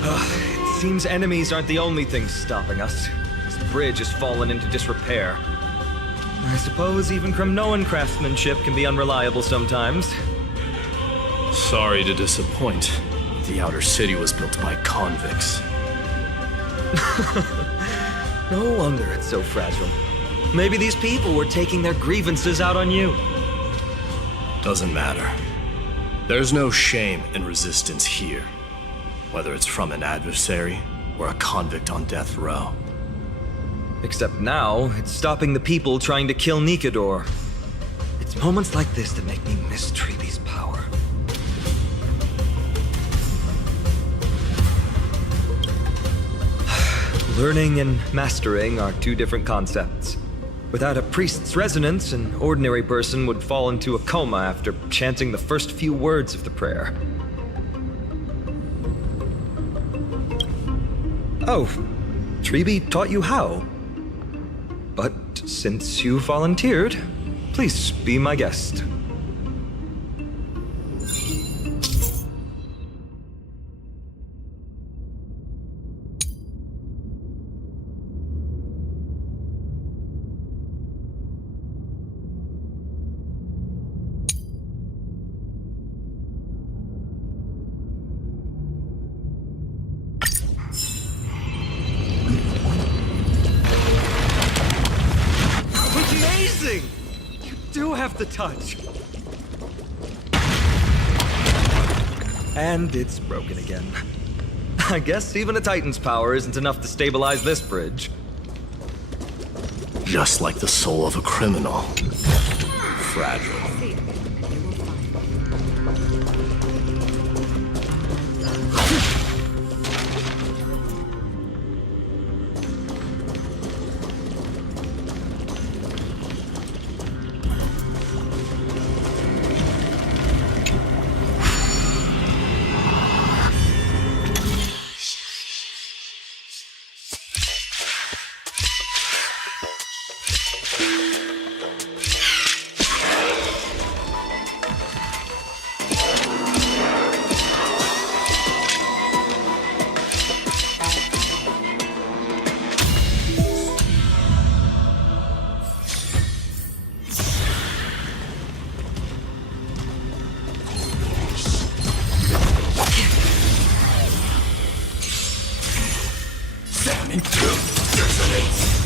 It seems enemies aren't the only things stopping us. This bridge has fallen into disrepair. I suppose even Kremnoan craftsmanship can be unreliable sometimes. Sorry to disappoint. The outer city was built by convicts. No wonder it's so fragile. Maybe these people were taking their grievances out on you. Doesn't matter. There's no shame in resistance here, whether it's from an adversary or a convict on death row. Except now, it's stopping the people trying to kill Nikador. It's moments like this that make me miss Treeby's power. Learning and mastering are two different concepts. Without a priest's resonance, an ordinary person would fall into a coma after chanting the first few words of the prayer. Oh, Treeby taught you how? But since you volunteered, please be my guest. Amazing! You do have the touch. And it's broken again. I guess even a Titan's power isn't enough to stabilize this bridge. Just like the soul of a criminal. Fragile.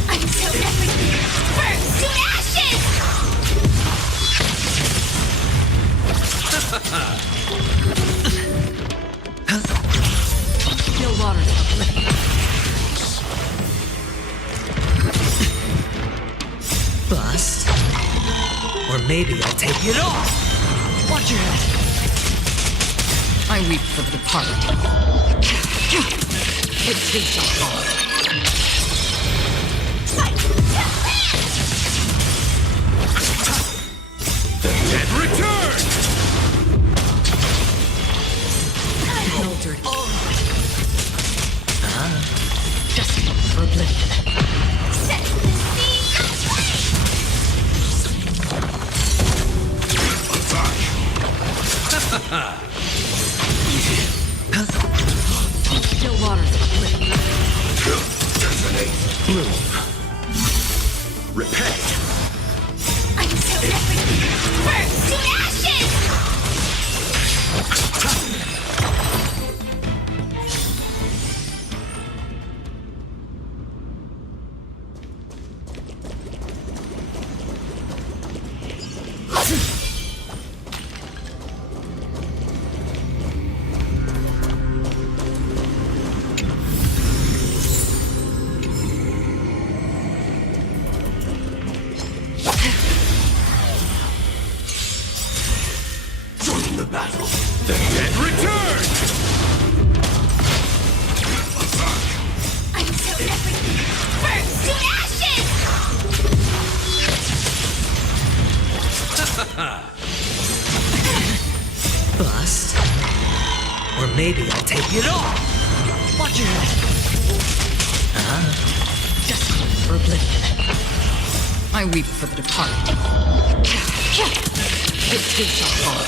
I'm so everything! Burns to ashes! Still water's uplifting. Bust. Or maybe I'll take it off. Watch your head. I weep for the departed. It takes us all. Dead return! Filtered. Destined for oblivion. Set the scene Still water's uplifting. Bloom. Repent. I'm so everything! Burns to ashes! Join the battle. The dead return! I'm so everything! Burns to ashes! Bust. Or maybe I'll take it off. Watch your head. Destined for oblivion. I weep for the departed. It takes us all.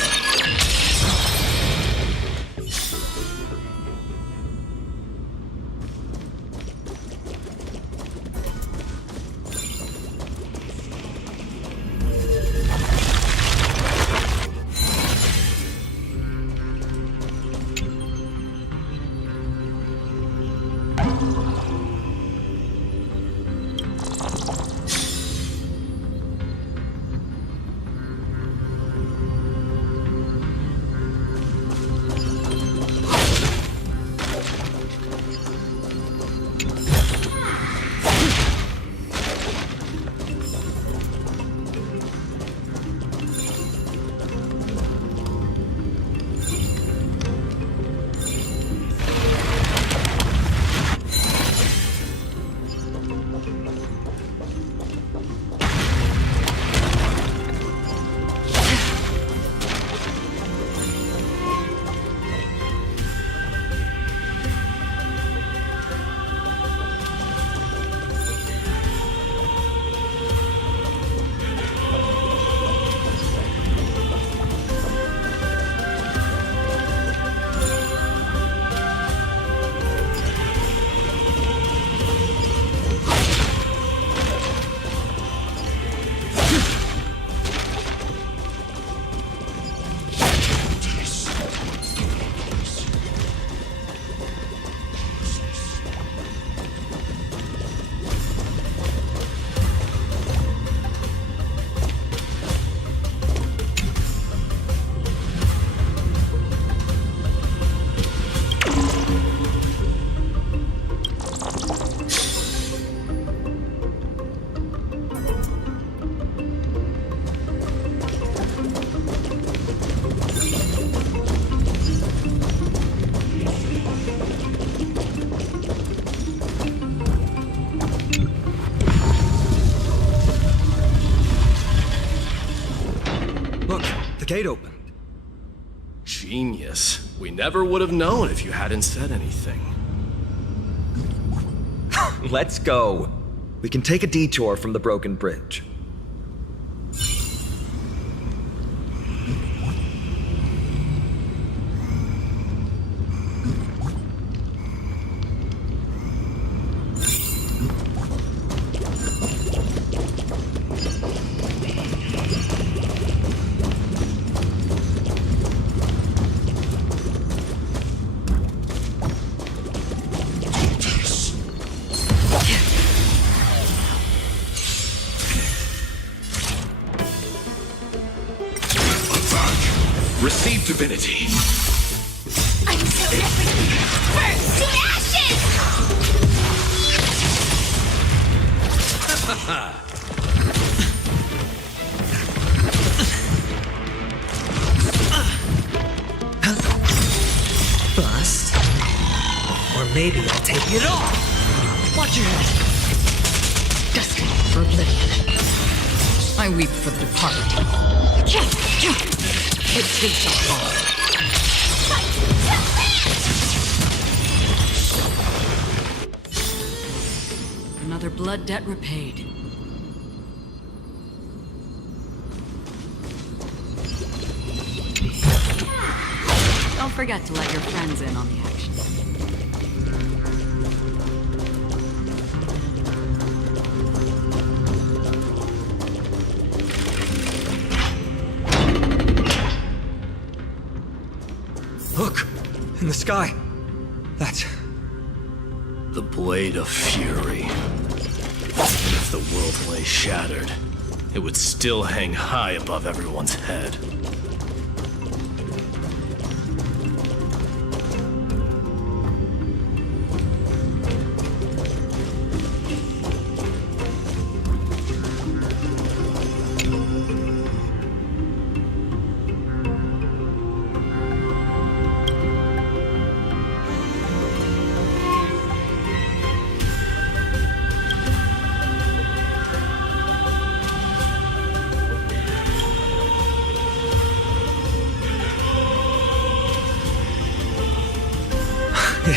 gate opened. Genius. We never would have known if you hadn't said anything. Let's go. We can take a detour from the broken bridge. Receive divinity. I'm so everything burns to ashes! Bust. Or maybe I'll take it all. Watch your head. Destiny for oblivion. I weep for the departed. It takes a fall. Another blood debt repaid. Don't forget to let your friends in on the action. Look! In the sky! That's... The Blade of Fury. And if the world lay shattered, it would still hang high above everyone's head.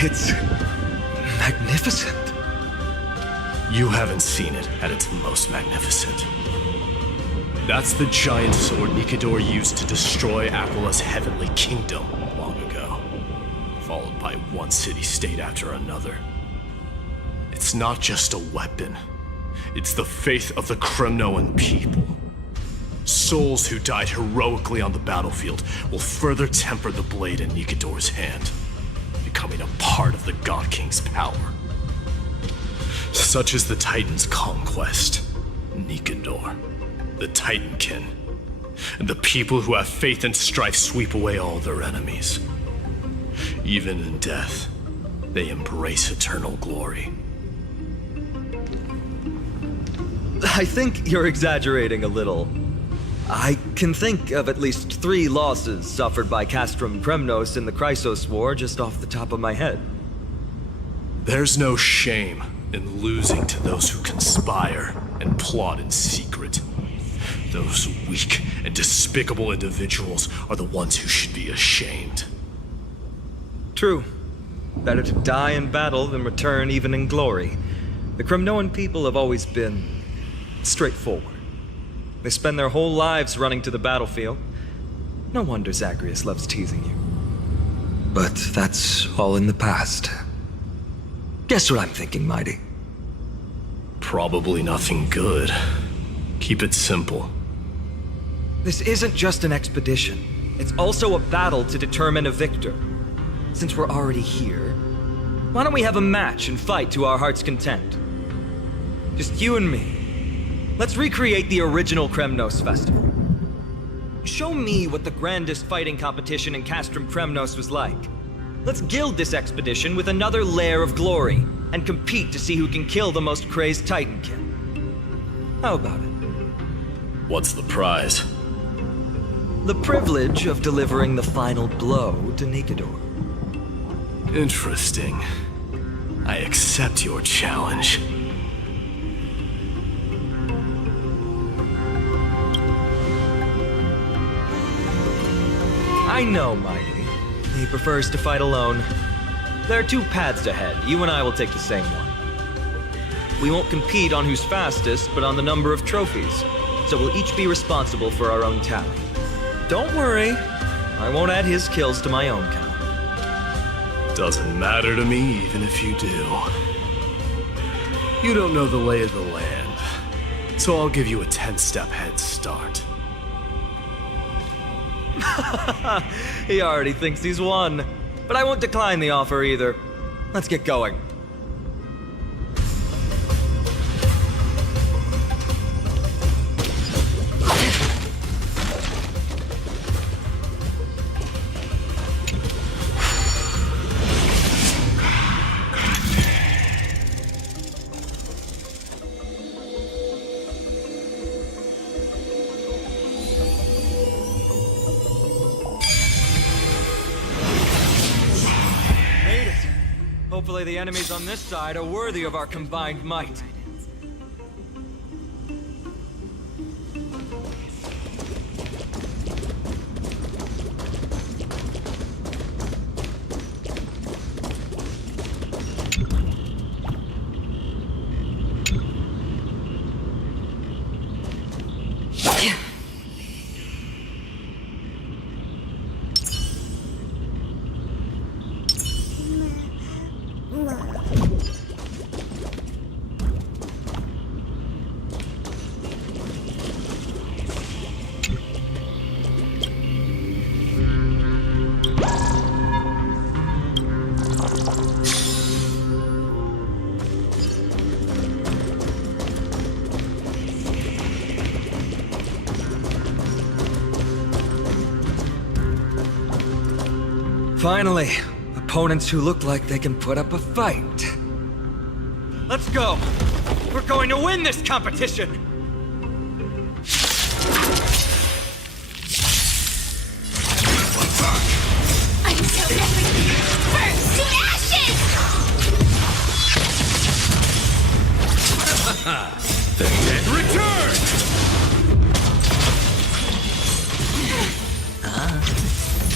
It's... magnificent. You haven't seen it at its most magnificent. That's the giant sword Nikador used to destroy Aquila's heavenly kingdom long ago, followed by one city-state after another. It's not just a weapon. It's the faith of the Kremnoan people. Souls who died heroically on the battlefield will further temper the blade in Nikador's hand, becoming a part of the God King's power. Such is the Titan's conquest. Nikador, the Titankin, and the people who have faith and strife sweep away all their enemies. Even in death, they embrace eternal glory. I think you're exaggerating a little. I can think of at least 3 losses suffered by Castrum Kremnos in the Chrysos War just off the top of my head. There's no shame in losing to those who conspire and plot in secret. Those weak and despicable individuals are the ones who should be ashamed. True. Better to die in battle than return even in glory. The Kremnoan people have always been straightforward. They spend their whole lives running to the battlefield. No wonder Zagreus loves teasing you. But that's all in the past. Guess what I'm thinking, Mighty? Probably nothing good. Keep it simple. This isn't just an expedition. It's also a battle to determine a victor. Since we're already here, why don't we have a match and fight to our heart's content? Just you and me. Let's recreate the original Kremnos festival. Show me what the grandest fighting competition in Castrum Kremnos was like. Let's gild this expedition with another layer of glory, and compete to see who can kill the most crazed Titankin. How about it? What's the prize? The privilege of delivering the final blow to Nikador. Interesting. I accept your challenge. I know, Mighty. He prefers to fight alone. There are two paths ahead. You and I will take the same one. We won't compete on who's fastest, but on the number of trophies. So we'll each be responsible for our own tally. Don't worry, I won't add his kills to my own count. Doesn't matter to me, even if you do. You don't know the lay of the land, so I'll give you a 10-step head start. He already thinks he's won. But I won't decline the offer either. Let's get going. Hopefully the enemies on this side are worthy of our combined might. Finally, opponents who look like they can put up a fight. Let's go! We're going to win this competition! I'm so ready! Burst to ashes! The dead return!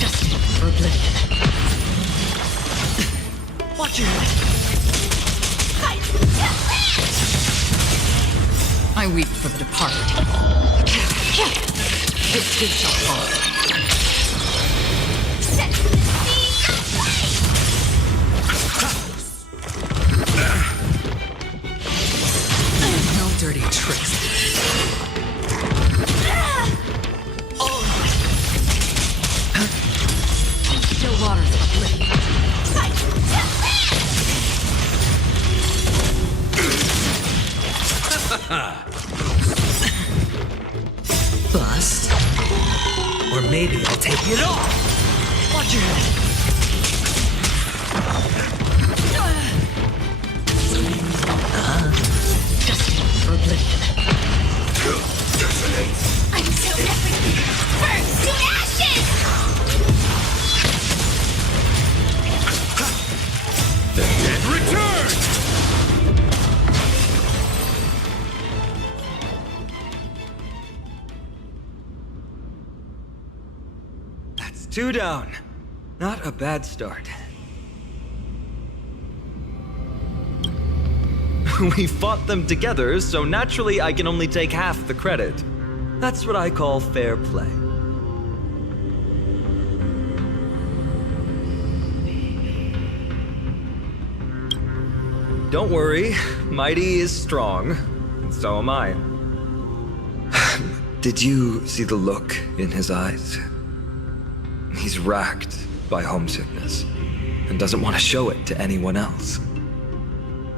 Destined for oblivion. Watch your head. I weep for the departed. This too shall fall. Set the sea aflame! No dirty tricks. Still waters of oblivion. Bust. Or maybe I'll take it all. Watch your head. Destined for oblivion. I'm so ready! Burst to ashes! The dead return! That's 2 down. Not a bad start. We fought them together, so naturally I can only take half the credit. That's what I call fair play. Don't worry, Mighty is strong, and so am I. Did you see the look in his eyes? He's racked by homesickness, and doesn't want to show it to anyone else.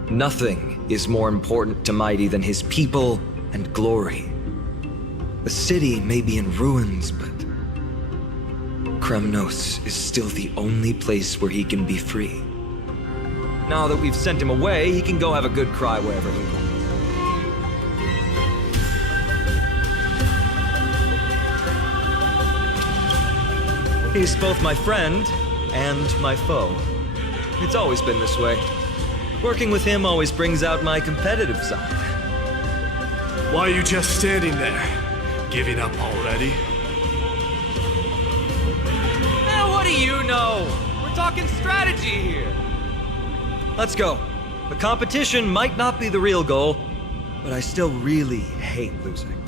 Nothing is more important to Mighty than his people and glory. The city may be in ruins, but Kremnos is still the only place where he can be free. Now that we've sent him away, he can go have a good cry wherever he wants. He's both my friend and my foe. It's always been this way. Working with him always brings out my competitive side. Why are you just standing there? Giving up already? you know? We're talking strategy here. Let's go. The competition might not be the real goal, but I still really hate losing.